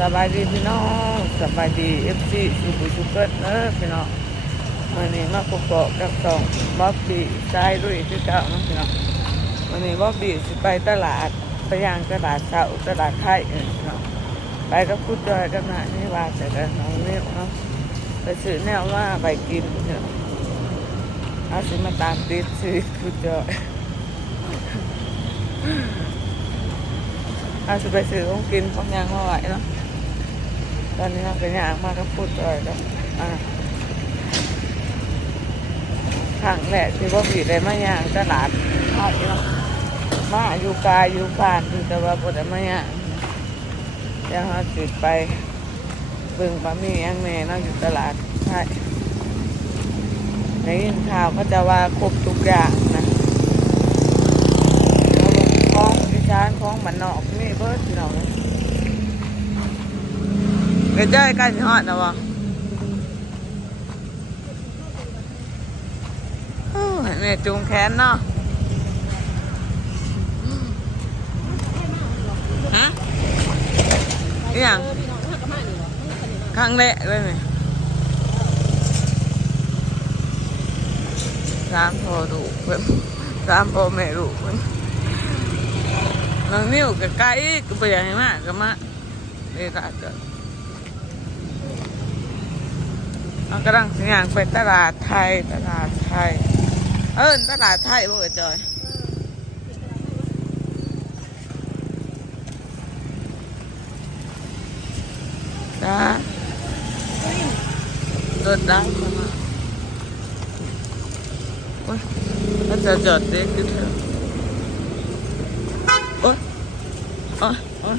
สบายดีพี่น้องสบายดีเอฟซีสุขุสุเกิดเนอะพี่น้องวันนี้มาประกอบกับสองบ๊อบบี้ใจรุ่ยที่เก่านะพี่น้องวันนี้บ๊อบบี้สิไปตลาดไปย่างตลาดเช้าตลาดไทยเออพี่น้องไปกับคุดจอยกับนานี่ว่าแต่กันน้องเรียกเนาะไปซื้อแนวว่าไปกินพี่น้องเอาสิมาตามติดซื้อคุดจอยอาจจะไปซื้อของกินของยางมาไหวเนาะ ตอนนี้เราเป็นยางมากก็พูดเลยแล้วอ่าทางแหละที่ว่าผีได้มายางตลาดภาคเนาะมาอยู่กายอยู่ผ่านคือแต่ว่าบ่ได้มายางเดี๋ยวเราสิไปเบิ่งบะหมี่ยังแม่เนาะอยู่ตลาดใช่ได้ยินข่าวก็จะว่าครบทุกอย่างนะของอีสานของบ้านนอกนี่เบิดพี่น้องเดี๋ย วเจ้ากล้สิฮอดนะวะแม่จูงแขนเนาะฮะอหย่างครั้งแรกเลยไหมสามพอดูเพิ่นสามพอแม่ดูเพิ่นน้องนิ้วกับไก่ก็ไปอย่างนี้มากก็มาเด็กอาจจะ เรากำลังสัญญางไปตลาดไทยตลาดไทย เออตลาดไทยบ่เอ่ยจอยจ้ารถได้เข้ามาโอ้ยเขาจะจอดเด็กอยู่เถอะโอ๊ยโอ๊ยโอ๊ย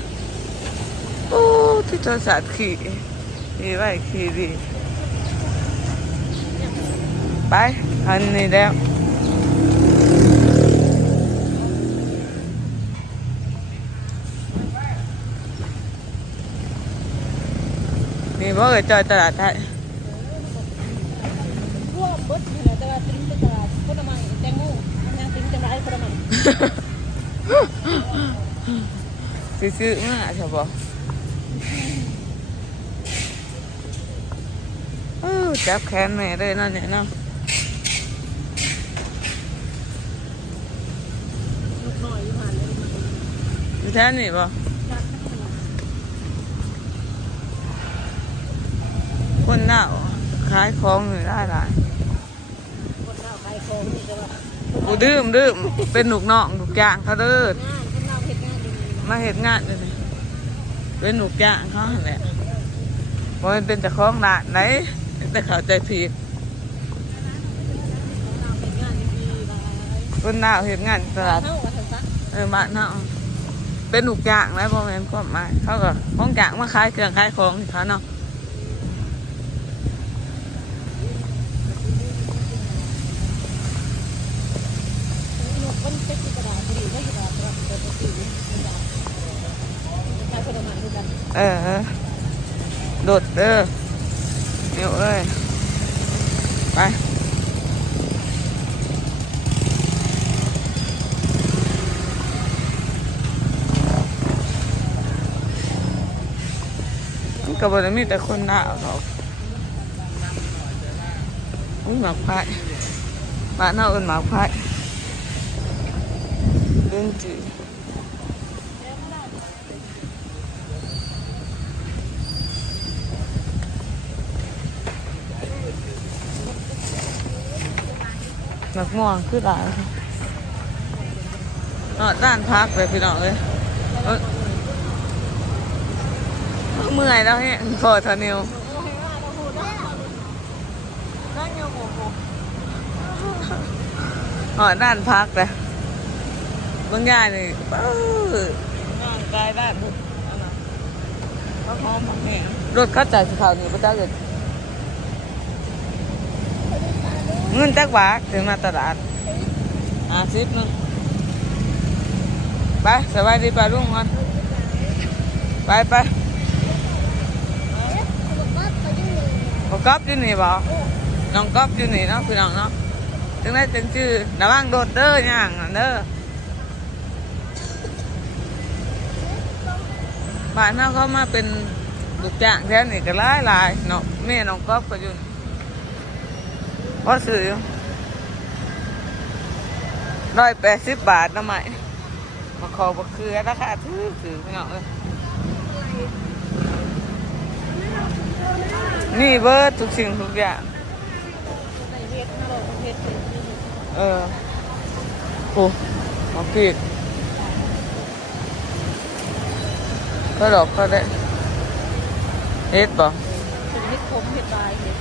โอ้ที่โทรศัพท์ขี่ขี่ไว้ขี่ดี ไป อันนี้แล้วนี่บ่เอ่ยจอยตลาดไทยร่วมเบิดนี่แหละแต่ว่าติ้งตลาดผลไม้แตงโมอันยังติ้งจังไรผลไม้ซื้อซื้อมาใช่ปะเออจับแขนแม่เลยเนั่นเนี่ยเนาะ ลูกน้อยอยู่หันเลย อยู่ แท้นี่ปะคนหน้าขายของอยู่ได้หลายคนเล่าขายของนี่แต่ว่ากูดื้มดื้มเป็นหนุกน้องหนุกจ้างเขาเด้องานคนเล่าเฮ็ดงานดีมาเห็ดงานเลยนี่เป็นหนุกจ้างเขาหั่นแหละเพราะมันเป็นแต่ของหลานไหนแต่เข้าใจผิดคนเล่าเฮ็ดงานดีๆหลายคนหน้าเห็ดงานตลาดเท่าว่าซั่นซะเออบ้านเนาะ เป็นลูกจ้างนะพ่อแม่นความาเขาก็ห้องจ้างมาขายเครื่องขายของเขาเนาะลูกคนเจ็ดสิบกระเออเออโดดเด้อเดี๋ยวเอ้ยไป ก็บ่ได้มีแต่คนหน้าหรอกอุ้ยหมากพายบ้านเฮาเอิ้นหมากพายเรื่องจืดหมักม่วงคือหลายนาะด้านพักเลยพี่น้องเลย เมื่อยแล้วเนี่ยพอทานิวหอด้านพักเลยบางอย่างนี่ปื้อร่างกายด้บุกเขาพร้อมพักแห้งรถเข้าใจสิเขาวนี่พระเจ้าเกิดเงินจักบาทถึงมาตลาดห้าสิบนึงไปสบายดีไปลุงมันไปไป ก๊อฟอยู่นี่บ่น้องก๊อฟอยู่นี่เนาะพี่น้องเนาะถึงได้จังชื่อระวังโดดเด้อย่างเด้อบ้านเฮาเขามาเป็นลูกจ้างแถวนี้ก็หลายหลายเนาะแม่น้องก๊อฟก็อยู่พอซื้อร้อยแปดสิบบาทนะไหมมาขอบักเคือราคาถือถือพี่น้องเอ้ย นี่เบิร์ดทุกสิ่งทุกอย่าง เออโอ้มาปีกก็ดอกก็ได้เฮ็ดบ่เป็นเฮ็ดผมเฮ็ดลายเฮ็ด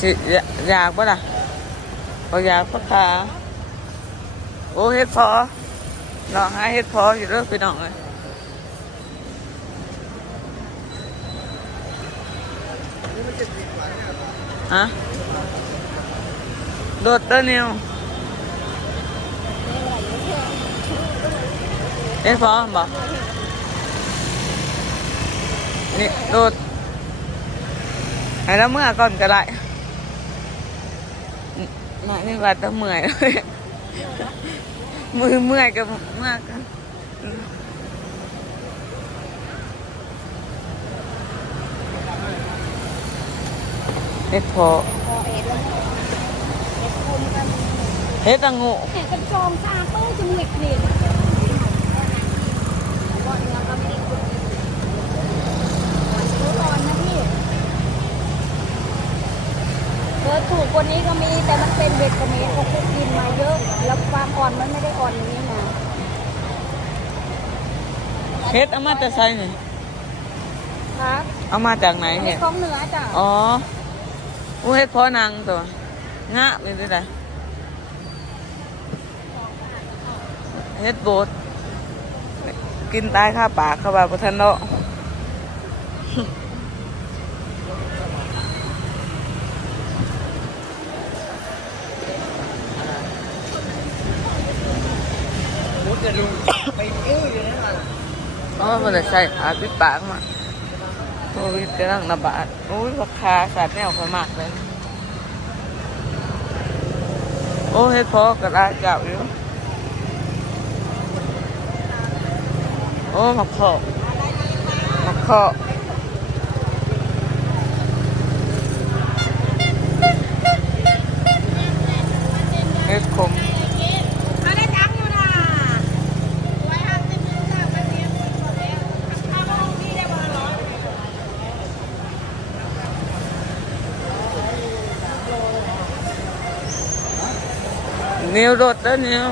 สิอยากอยากปะล่ะบ่อยากปะขาโอ้เฮ็ดพอลองหาเฮ็ดพออยู่เด้อพี่น้องเอ้ย ฮะโดดเด้อนิวเฮ็ดพอบ่นี่โดดให้แล้วเมื่อก่อนก็ได้ มานี่ว่าจะเมื่อย เลยมือเมื่อยกับมากกันเฮ็ดพอพอเฮ็ดแล้วเฮ็ดผมกันเฮ็ดตังงูเฮ็ดกันจองซาเปิ้ลจมูกนี่ก่อนเราก็ไม่ได้คุยก่อนนะพี่เบอร์ถูกกว่านี้ก็มีแต่มันเป็นเบ็ดกว่านี้เขาคุกกินมาเยอะ แล้วความอ่อนมันไม่ได้อ่อนอย่างนี้นะเฮ็ดเอามาแต่ไสนี่ครับเอามาจากไหนอันเนี่นี้ยของเหนือจ้ะอ๋อ อู้เฮ็ดพอนางตัวงะเป็นได้ไดเฮ็ดโบดกินตายข้าปากเข้าบาบ่ทันเนาะอ๋อมันจะใส่ขาปิดปากมา โควิดกำลังระบาดโอ้ยราคาขาดแนวขมากเลย โอ้เฮ็ดพอกระดาษเก่าอยู่ โอ้หมักขอหมักขอเฮ็ดขม มาได้จังอยู่นะไว้ห้าสิบนิ้วจ้ะไปเรียนก่อนแล้วถ้าว่าพี่ได้วันละร้อย นิ้วรถเด้อนิ้ว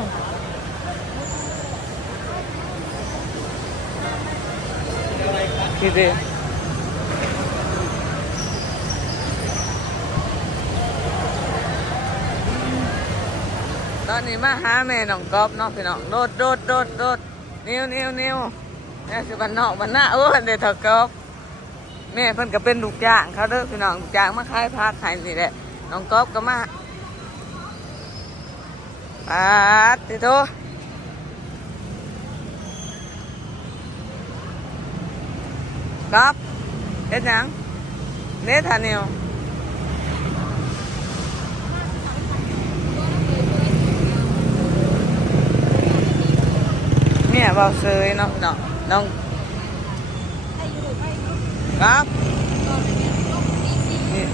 ทีเดียวตอนนี้มาหาแม่น้องกอบเนาะพี่น้องโดดโดดโดดโดดนิ้วนิ้วนิ้วนี่คือบ้านนอกบ้านหน้าเออเด็กเถอะกอบแม่เพิ่นก็เป็นลูกจ้างเขาเด้อพี่น้องลูกจ้างมาขายผักขายนี่แหละน้องกอบก็มา ปาดติโตครับเฮ็ดหยังเนทานิวเนี่ยเบาเซยเนาะเนาะน้องครับนี่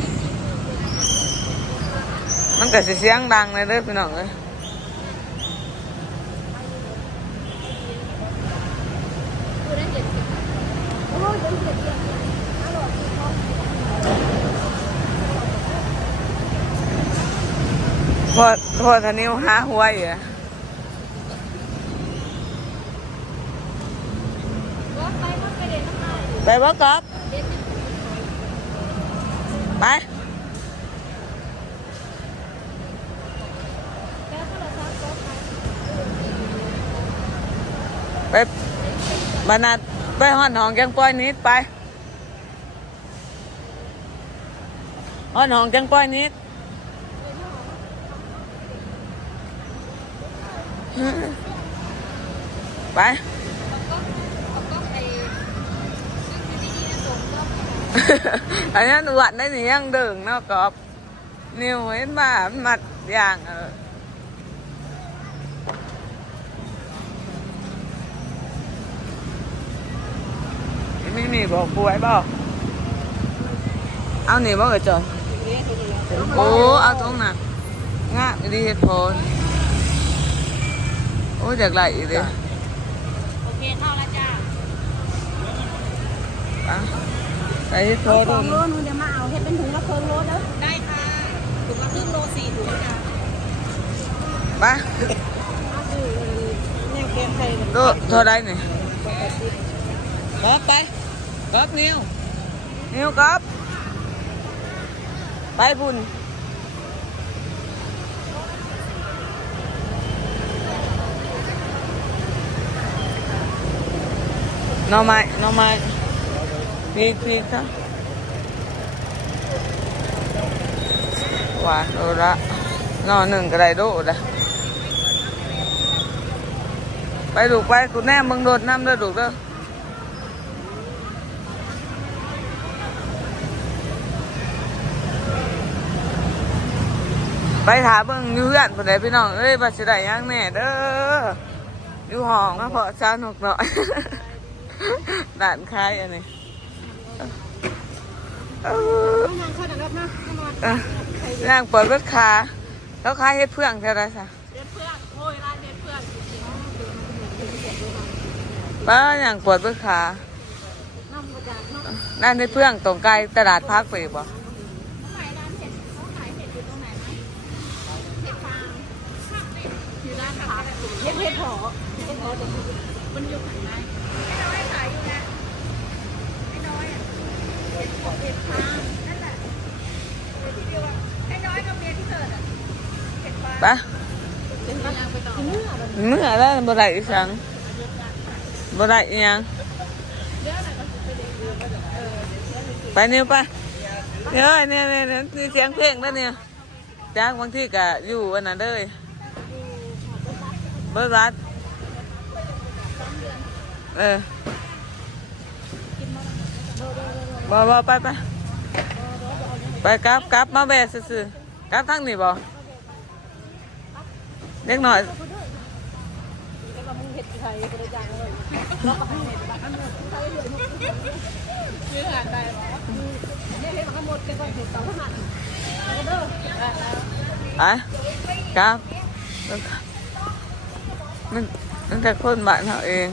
มันก็สิเสียงดังเลยเด้อพี่น้องเอ้ย คือได้เจ็ดสิบโอ้ยเจ็ดสิบเจ็ดสิบอร่อยดีครับ พอพอทานิวหาหัวอยู่ไปบ่กอบเด็ดไปแล้วก็เราซักก็ไปไป บานาดไปห้อนหองแกงปล่อยนิดไปห้อนหองแกงปล่อยนิดไปอันนั้นหวัดได้หนิยังดึงเนาะกอบนิวเห็นบ้ามันมัดอย่างเอ ม่มีบอกป่วยบอกเอาหนีบ่เออจอยโอ้เอาตรงน่ะงะดีเฮ็ดโพนโอ้อยากไหลอีกเลยโอเคเข้าแล้วจ้าอะไปเฮ็ดโพสนองโลนึงเดี๋ยวมาเอาเฮ็ดเป็นถุงละเคิงโลเด้อได้ค่ะถุงละครึ่งโลสี่ถุงจ้าไปเนี่ยแกงไทยดูเท่าไรนี่ก๊อฟไปก๊อฟนิวนิวก๊อฟไป บุญหน่อไม้หน่อไม้พีกพีกครับหวานโอละหน่อหนึ่งก็ได้โดดละไปดูกไปคุณแน่มึงโดดน้ำเด้อดูกเด้อ ไปถามเบิ่งอยู่เพื่อนคนใดพี่น้องเอ้ยบัสิได้หยังแน่เด้ออยู่ห้องนะเพาะชาหนกหน่อยด่านคายอันนี้เออนั่งเปิดรถขาแล้วขายเฮ็ดเพื่องเท่าไรซะเด็ดเพื่อนโอ้ยร้านเพื่อนป้าอย่างเปิดรถขาน้ำมาจากน้ำนั่นเฮ็ดเพื่องตรงไกลตลาดพักไปบ่ขายร้ เห็ดเห็ดหอเห็ดหอแต่มันอยู่ข้างในไม่น้อยขายอยู่นะไม่น้อยอะเห็ดหอเห็ดฟางนั่นแหละเห็ดที่เดียวอะไม่น้อยกับเมียที่เกิดอะเห็ดฟางปเป็นยังไปต่อเนื้อเมื่อแล้วบ่ได้อีกสังบ่ได้อีหยังไปนิวไปเดี๋ยวไอ้เนี่ยเนี่ยเนี่ยนี่เสียงเพลงแล้วเนี่ยจากบางที่ก็อยู่อันนั้นเลย เบิร์รัดเออบ่บ่ไปไปไปกลับกลับมาแบะซื่อๆกลับทางนี้บ่เล็กหน่อย แล้วก็มึงเห็ดไทยกระจายเลยแล้วก็เห็ดบ้านไทยเลยเรื่องอะไรหรอเนี่ยเห็ดมันก็หมดกันก่อนเห็ดสองขนาดแล้วก็เด้อ ไปกลับ มันมันแต่คนบ้านเขาเอง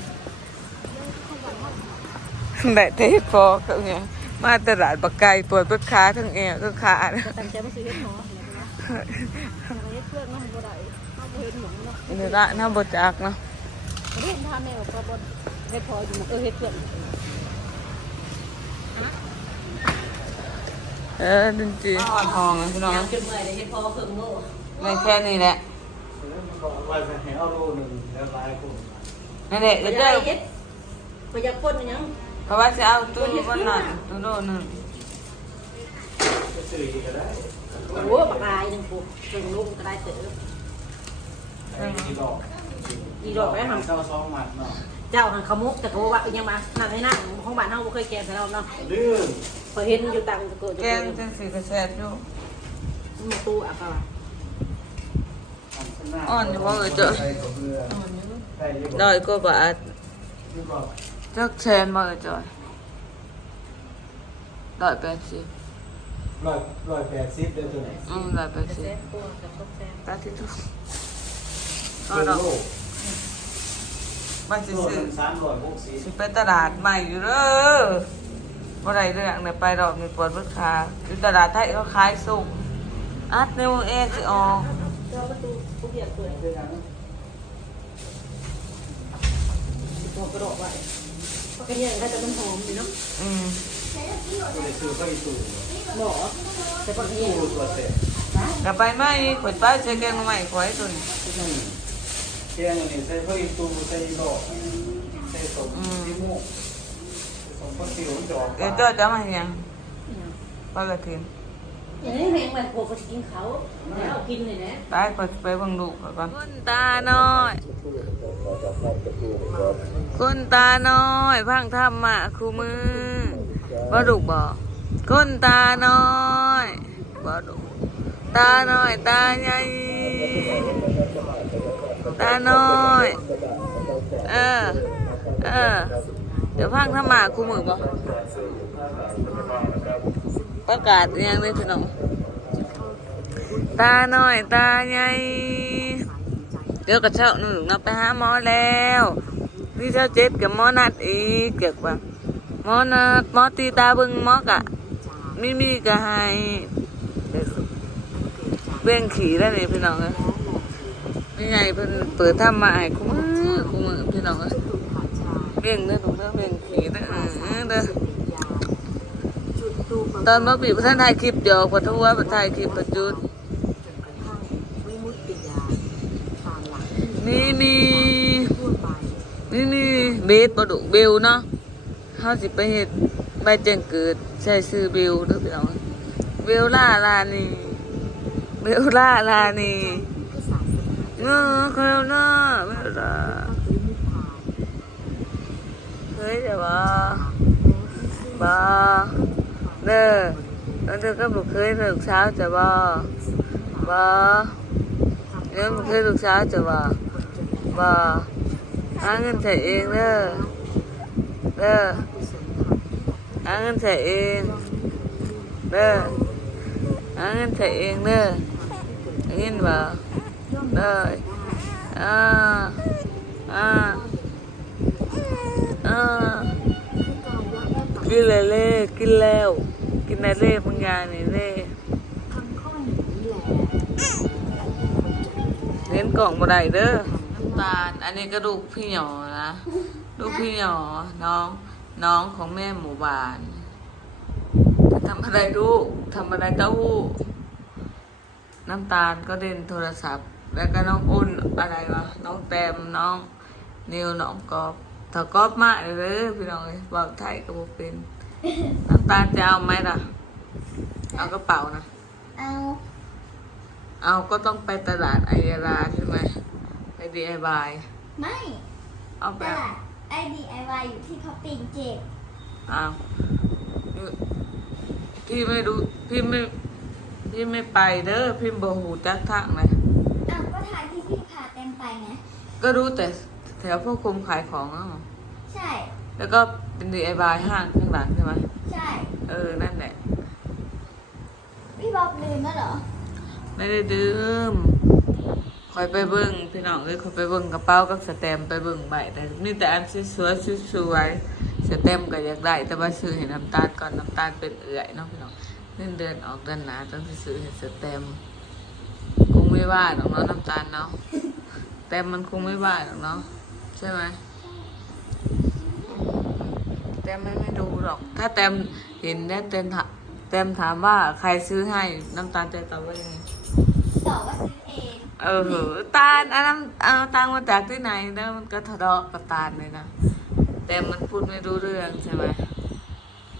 ได้เทปพอเขาเนี่ยมาตลาดบักไก่ปวดเบิดขาทั้งเอวทั้งขาเนี่ยตั้งใจมาซื้อเห็ดหอเห็ดเพื่อนน้องบัวใดน้องบัวเห็ดหนุ่มเนาะนี่ละน้าบจักเนาะเห็ดทาแมวก็บดเห็ดพออยู่เออเห็ดเพื่อนเออดินจีอ่อนทองนะพี่น้องจุดเมื่อยเลยเห็ดพอเพิ่งโง่ไม่แค่นี้แหละ ไว้ไปให้เอาโลหนึ่งแล้วหลายคนนั่นแหละไปก็ยัเจ้างเห็ดไปยังป้นยังเพราะว่าจะเอาตู้วันนั้นตู้โดนหนึ่งจะซื้ออีกก็ได้โอ้บักลายหนึ่งปุ๊บเพิ่งลูกก็ได้เต๋อไอ้ที่ดอกอีดอกไว้หันเจ้าซองหมัดเนาะเจ้าหันขมุกแต่เขาว่ายังมานั่งให้นั่งของบ้านเฮาบ่เคยแกงใส่เราเนาะดื้อพอเห็นอยู่ต่างก็แกงจังสีกระแสบอยู่หมูตู้อะค่ะ อ่อนอยู่บ่เออเจ้าใส่กับเรือใส่ยี่ดอยก็บาทยี่บอกจักแชนบ่เออจอยดอยแปดสิบร้อยร้อยแปดสิบเดือนตัวไหนอืมดอยแปดสิบตัวกับตกแซมตาที่ทุกเกินโลมันสิโลหซื้อนึ่งสามร้อยหกสิบสิไปตลาดใหม่อยู่เด้อบ่ได้เรื่องเนี่ยไปดอกมีปวดราคาอยู่ตลาดไทยเขาขายส่งอัดในวงเอสิออก เจ้าประตูผู้เบียดเปิดเป็นยังตัวกระโดดไว้เพราะกันยังถ้าจะมันหอมอยู่เนาะอืมก็เลยซื้อไปตู่บ่แต่ปกติตู่ตัวเสร็จกลับไปไหมขวดไปใช้แกงมาใหม่ขวายตัวนี้เชียงอันนี้ใส่ไปตู่ใส่ดอกใส่สมที่มูกสมข้าวติ๋วดอกเดี๋ยวเจ้าจะมาเฮียงปกติ อย่างนี้เพลงมันโกก็กินเขาแล้วกินเลยนะตายไปไปเบังดูก่อนคุณตาน้อย คุณตาน้อยพังทำมาคูมือบ่ดุบ่คุณตาน้อยบ่ดุตาน้อยตาใหญ่ตาน้อย เออ เออ เดี๋ยวพังทำมาคูมือบ่ ประกาศยังเลยพี่น้องตาหน่อยตาใหญ่เดี๋ยวกับเช้าหนึ่งเราไปหาหมอแล้วนี่เช้าเจ็ดกับหมอนัดอีกเกี่ยวกับหมอนัดหมอตีตาบิ่งหมอกะมีมีก็ให้เบ่งขี่แล้วนี่พี่น้องเอ้ยนี่ไงเพิ่นเปิดทำมาให้คุ้มคุ้มพี่น้องเอ้ยเบ่งเด้อตรงเด้อเบ่งขี่เด้อเออเด้อ ตอนมาปีประธานถ่ายคลิปเดียวขอทษว่าประถ่ายคลิปประจุดนี่นี่นี่นี่เบสปลาดุเบลเนาะเฮาสิไปเฮ็ดใบแจ้งเกิดใช้ซื้อเบลเด้อพี่น้องเบลล่าลานี่เบลล่าลานี่เงอเคยเนาะเบลล่าเคยจะบ่บ่ เด้อแล้วเธอก็บ่เคยลูกสาวจะบ่บ่เดี๋ยวบ่เคยลูกสาวจะบ่บ่หาเงินใส่เองเด้อเด้อหาเงินใส่เองเด้อหาเงินใส่เองเด้อได้ยินบ่เด้ออ่าอ่าอ่า กินเลยเล่กินแล้ว กินอะไรเล่บางอย่านี่เล่เล่นกล่องบ่ได้เด้อน้ำตาล อันนี้ก็ลูกพี่หยอนะลูกพี่หยอน้อง น้องของแม่หมู่บ้านทำอะไรลูกทำอะไรเต้าหู้น้ำตาลก็เล่นโทรศัพท์ แล้วก็น้องอ้นอะไรวะน้องแตมน้องนิวน้องกอบ ถ้ากอบมากเลยเด้อพี่น้องเอ้ยบอกไทยก็บ่เป็นน้ำตาลจะเอาไหมล่ะ เอากระเป๋านะ เอาเอาก็ต้องไปตลาดไอยาลาใช่ไหมไปดีไอบายไม่เอาไปตลาดไอดีไอวายอยู่ที่เขาปิงเจ็บอ้าวพี่ไม่รู้พี่ไม่พี่ไม่ไปเด้อพี่บหูจักทางเลยอ้าวก็ทางที่พี่พาเต็มไปไงก็รู้แต่แถวพวกคุมขายของอะ ใช่ แล้วก็เป็นดีไอบายห้างข้างหลังใช่ไหมใช่ เออ นั่นแหละ พี่บ๊อบลืมแล้วเหรอ ไม่ได้ดื่มคอยไปเบิ้งพี่น้องเลยคอยไปเบิ้งกระเป๋ากับสแตมป์ไปเบิ้งใบแต่มีแต่อันสวยๆสวยๆสแตมป์ก็อยากได้ แต่ว่าซื้อให้น้ำตาลก่อนน้ำตาลเป็นเอื่อยเนาะพี่น้องเงินเดือนออกเดือนหนาต้องซื้อให้สแตมป์คงไม่ว่าหรอกเนาะน้ำตาลเนาะแต่มันคงไม่ว่าหรอกเนาะใช่ไหมแต้มไม่ไม่ดูหรอก ถ้าแต้มเห็นแต้มเต็มถามแต้มถามว่าใครซื้อให้น้ำตาลจะตอบว่ายังไงตอบว่าซื้อเองเออเหอะตาลอันนั้นเอาตังค์มาจากที่ไหนแล้วมันก็ทะเลาะกับตาลเลยนะแต่มันพูดไม่รู้เรื่องใช่ไหม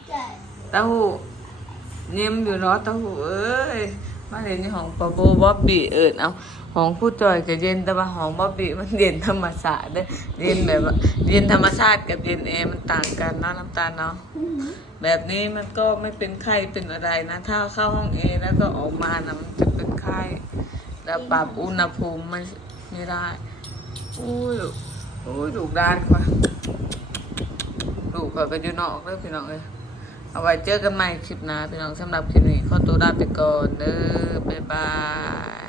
ใช่เต้าหู้นิ่มอยู่เนาะเต้าหู้เอ้ย มาเห็นในห้องปะโบบ๊อบบี้เอิญเอาห้องผู้จอยก็เย็นแต่ว่าห้องบ๊อบบี้มันเย็นธรรมชาติเด้อเย็นแบบว่าเย็นธรรมชาติกับเย็นแอร์มันต่างกันเนาะน้ำตาลเนาะแบบนี้มันก็ไม่เป็นไข้เป็นอะไรนะ ถ้าเข้าห้องเอแล้วก็ออกมานะมันจะเป็นไข้แล้วปรับอุณหภูมิมันไม่ได้อุ้ยอุ้ยลูกด้านกว่าลูกก็ไปอยู่นอกเลยพี่น้องเลย เอาไว้เจอกันใหม่คลิปหน้าพี่น้องสำหรับคลิปนี้ขอตัวลาไปก่อนเด้อบ๊ายบาย